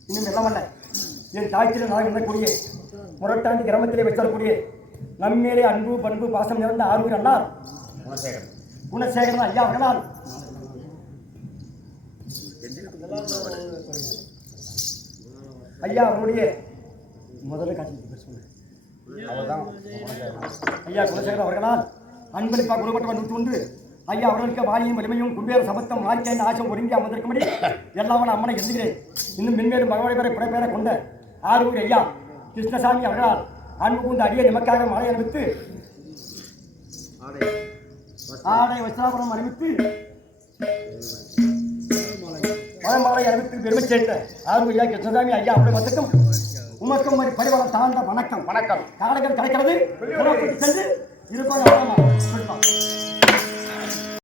இன்னும் வெல்லமல்ல என் தாய்ச்சியில் நான் எண்ணக்கூடிய முரட்டாண்டி கிராமத்திலே வைத்தரக்கூடிய நம்மேலே அன்பு பண்பு பாசம் நிறைந்த ஆரூர் அண்ணார் குணசேகரன் ஐயா அவர்களால் ஐயா அவருடைய முதல்ல காட்சி ஐயா குணசேகரன் அவர்களால் அன்பளிப்பாக குணப்பட்டவர் 101 ஐயா அவர்களுக்கு வாரியும் வலிமையும் கும்பேர சபத்தம் மாறிக்கையின் ஆசம் ஒருங்கி அமர்ந்திருக்கும்படி எல்லாம் நான் அம்மனை எந்திக்கிறேன். இன்னும் மென்மேலும் பகவானை பெற புறப்பேற கொண்ட ஆரூர் ஐயா கிருஷ்ணசாமி அவர்களால் அன்பு கூந்த அடியை நமக்காக மாலை அணிவித்து ஆடை வஸ்திராபுரம் அணிவித்து மலமாலை அணிவித்து பெருமை சேர்த்த ஆரூர் ஐயா கிருஷ்ணசாமி ஐயா அவருடைய வந்தக்கும் உமக்கும் ஒரு பரிவாரம் சார்ந்த வணக்கம். காலைகள் கிடைக்கிறது சென்று இருப்பாங்க.